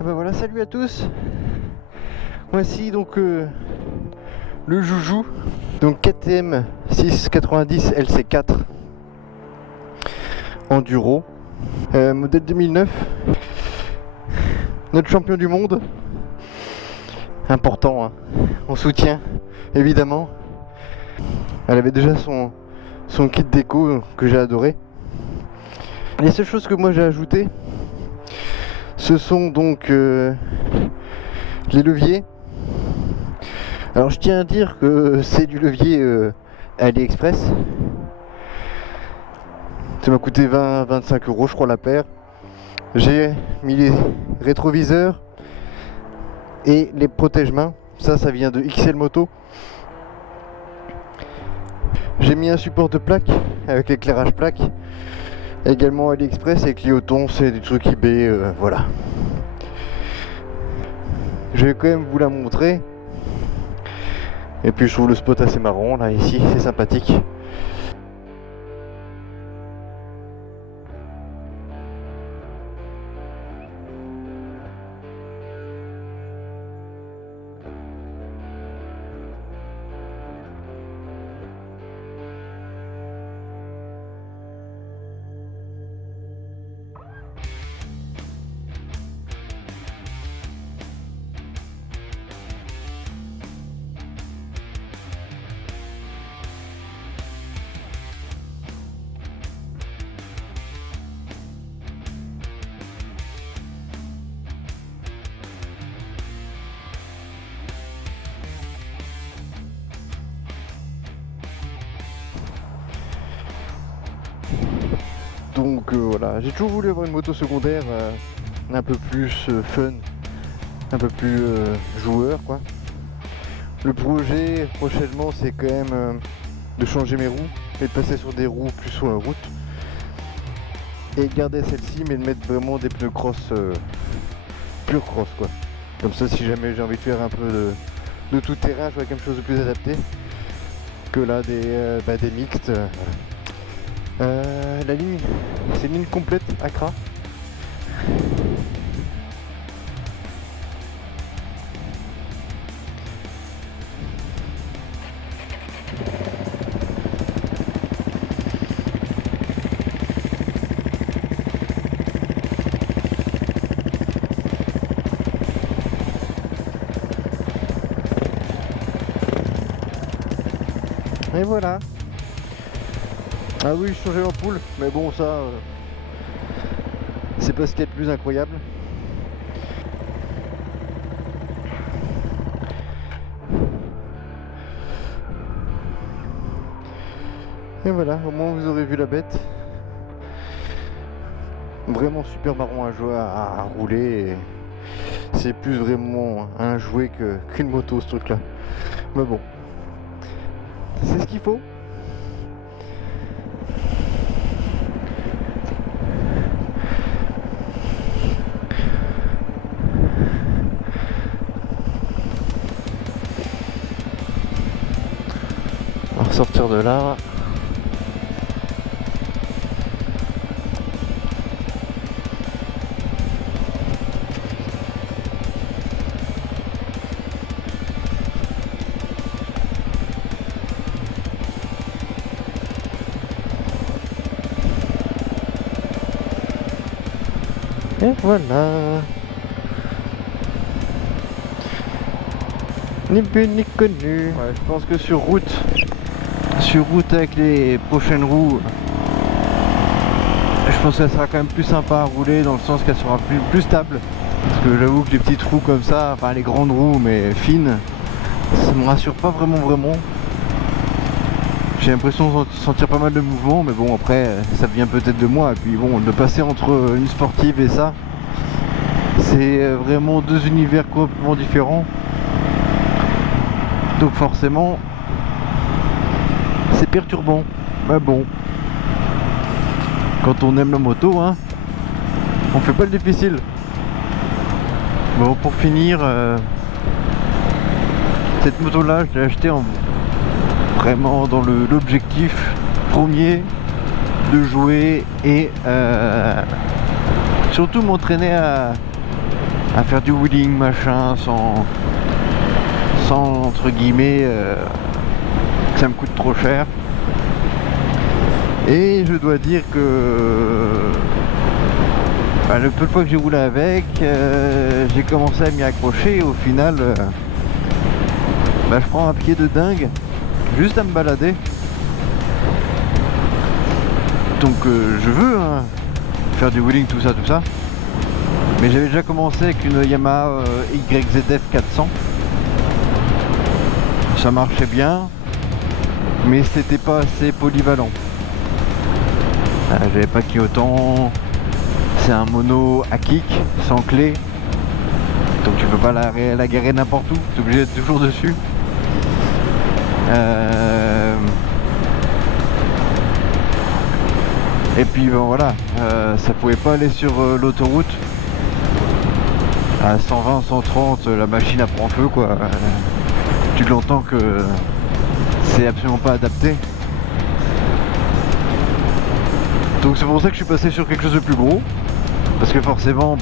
Ah bah voilà, salut à tous. Voici donc le Joujou, donc KTM 690 LC4 Enduro, modèle 2009. Notre champion du monde, important, hein. On soutient évidemment. Elle avait déjà son kit déco que j'ai adoré. Les seules choses que moi j'ai ajoutées, ce sont donc les leviers. Alors je tiens à dire que c'est du levier AliExpress. Ça m'a coûté 20-25 € je crois la paire. J'ai mis les rétroviseurs et les protège-mains. Ça vient de XL Moto. J'ai mis un support de plaque avec l'éclairage plaque. Également AliExpress et Clioton, c'est des trucs eBay, voilà. Je vais quand même vous la montrer. Et puis je trouve le spot assez marrant là ici, c'est sympathique. Donc voilà, j'ai toujours voulu avoir une moto secondaire un peu plus fun, un peu plus joueur quoi. Le projet prochainement c'est quand même de changer mes roues et de passer sur des roues plus sur la route. Et de garder celle-ci mais de mettre vraiment des pneus cross, pure cross quoi. Comme ça si jamais j'ai envie de faire un peu de tout terrain, je vois quelque chose de plus adapté que là des mixtes. La ligne, c'est une ligne complète Accra. Et voilà. Ah oui, je changeais l'ampoule, mais bon ça, c'est pas ce qu'il y a de plus incroyable. Et voilà, au moins vous aurez vu la bête. Vraiment super marrant à jouer, à rouler. C'est plus vraiment un jouet qu'une moto ce truc là. Mais bon, c'est ce qu'il faut. On va sortir de là. Et voilà. Ni vu ni connu. Ouais, je pense que sur route avec les prochaines roues, je pense qu'elle sera quand même plus sympa à rouler dans le sens qu'elle sera plus stable. Parce que j'avoue que les petites roues comme ça, enfin les grandes roues mais fines, ça me rassure pas vraiment. J'ai l'impression de sentir pas mal de mouvement, mais bon après ça vient peut-être de moi. Et puis bon, de passer entre une sportive et ça, c'est vraiment deux univers complètement différents. Donc forcément, c'est perturbant. Mais bon, quand on aime la moto, hein, on fait pas le difficile. Bon, pour finir, cette moto là je l'ai achetée vraiment dans l'objectif premier de jouer et surtout m'entraîner à faire du wheeling machin sans entre guillemets que ça me coûte trop cher. Et je dois dire que le peu de fois que j'ai roulé avec, j'ai commencé à m'y accrocher et au final je prends un pied de dingue juste à me balader. Donc je veux faire du wheeling, tout ça. Mais j'avais déjà commencé avec une Yamaha YZF 400. Ça marchait bien, mais c'était pas assez polyvalent. J'avais pas de clignotant. C'est un mono à kick, sans clé. Donc tu peux pas la garer n'importe où, tu es obligé d'être toujours dessus. Et puis voilà, ça pouvait pas aller sur l'autoroute. À 120, 130, la machine elle prend feu quoi. Tu l'entends que c'est absolument pas adapté. Donc c'est pour ça que je suis passé sur quelque chose de plus gros. Parce que forcément,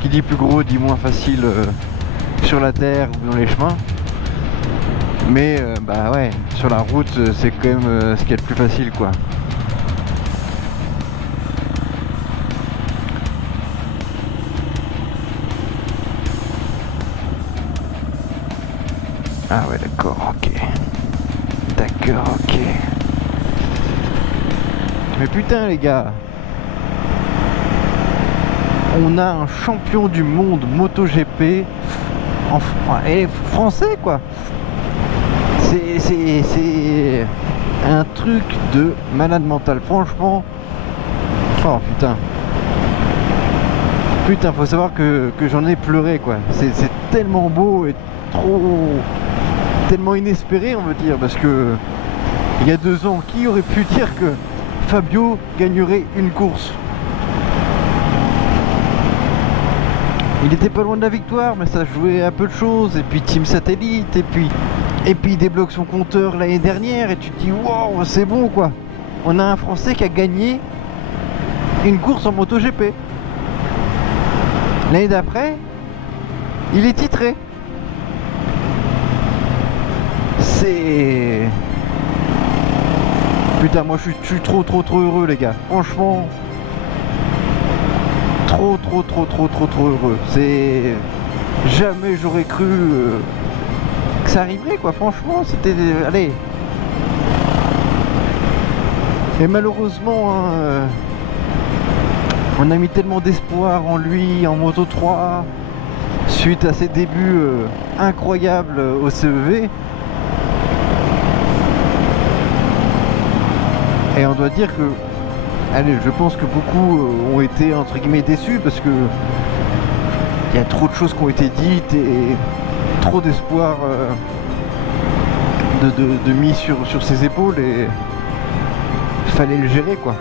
qui dit plus gros dit moins facile sur la terre ou dans les chemins. Mais ouais, sur la route c'est quand même ce qu'il y a de plus facile quoi. Ah ouais d'accord, ok. D'accord, ok. Mais putain les gars, on a un champion du monde MotoGP français quoi. C'est un truc de malade mental, franchement. Oh putain. Putain, faut savoir que j'en ai pleuré quoi. C'est tellement beau et tellement inespéré on veut dire, parce que il y a 2 ans, qui aurait pu dire que Fabio gagnerait une course? Il était pas loin de la victoire, mais ça jouait à peu de choses. Et puis Team Satellite, et puis il débloque son compteur l'année dernière, et tu te dis wow, c'est bon quoi. On a un Français qui a gagné une course en MotoGP. L'année d'après, il est titré. C'est... Putain, moi je suis trop heureux les gars. Franchement, trop heureux. C'est... Jamais j'aurais cru que ça arriverait quoi. Franchement, c'était... Allez. Et malheureusement, on a mis tellement d'espoir en lui, en Moto 3, suite à ses débuts incroyables au CEV. Et on doit dire que, allez, je pense que beaucoup ont été entre guillemets déçus parce que il y a trop de choses qui ont été dites et trop d'espoir de mis sur ses épaules, et il fallait le gérer quoi.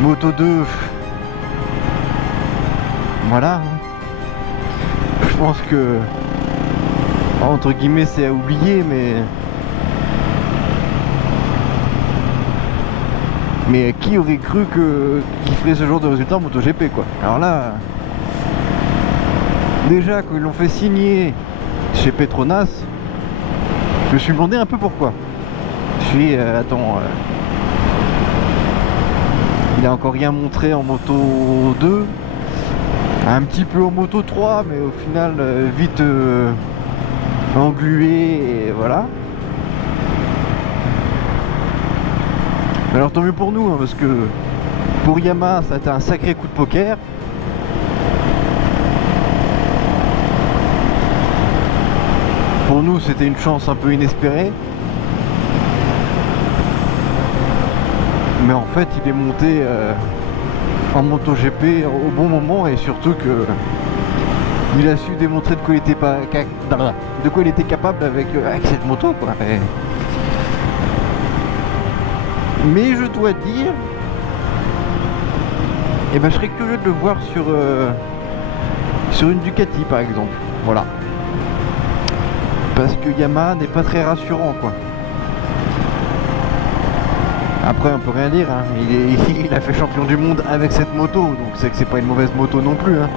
Moto 2, voilà. Je pense que entre guillemets c'est à oublier, mais qui aurait cru qu'il ferait ce genre de résultat en MotoGP quoi. Alors là, déjà qu'ils l'ont fait signer chez Petronas, je me suis demandé un peu pourquoi. Attends, il a encore rien montré en Moto 2, un petit peu en Moto 3, mais au final vite englué, et voilà. Alors tant mieux pour nous, parce que pour Yamaha ça a été un sacré coup de poker. Pour nous c'était une chance un peu inespérée. Mais en fait il est monté en MotoGP au bon moment, et surtout que il a su démontrer de quoi il était capable avec cette moto quoi. Mais je dois dire, je serais curieux de le voir sur une Ducati par exemple. Voilà. Parce que Yamaha n'est pas très rassurant quoi. Après on peut rien dire, hein. Il a fait champion du monde avec cette moto, donc c'est que c'est pas une mauvaise moto non plus, hein.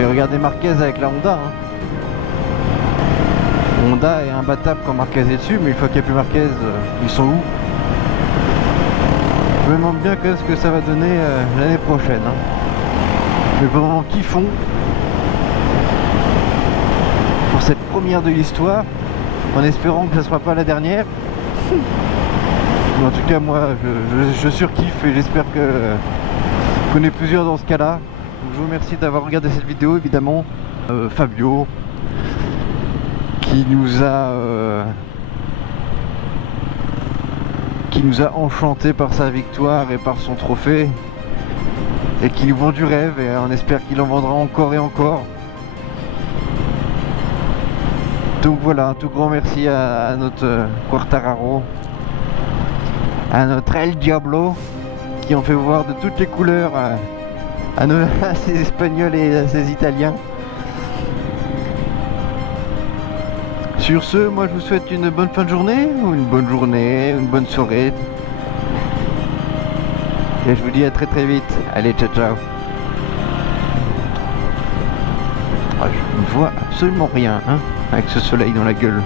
Mais regardez Marquez avec la Honda. Honda est imbattable quand Marquez est dessus, mais une fois qu'il n'y a plus Marquez, ils sont où? Je me demande bien ce que ça va donner l'année prochaine. Mais pour le moment, kiffons pour cette première de l'histoire, en espérant que ça ne sera pas la dernière. Mais en tout cas, moi, je surkiffe et j'espère qu'on est plusieurs dans ce cas-là. Donc, je vous remercie d'avoir regardé cette vidéo, évidemment. Fabio, qui nous a enchanté par sa victoire et par son trophée, et qui nous vend du rêve, et on espère qu'il en vendra encore et encore. Donc voilà, un tout grand merci à notre Quartararo, à notre El Diablo, qui en fait voir de toutes les couleurs à ces Espagnols et à ces Italiens. Sur ce, moi je vous souhaite une bonne fin de journée, ou une bonne journée, une bonne soirée. Et je vous dis à très très vite. Allez, ciao ciao. Je ne vois absolument rien, avec ce soleil dans la gueule.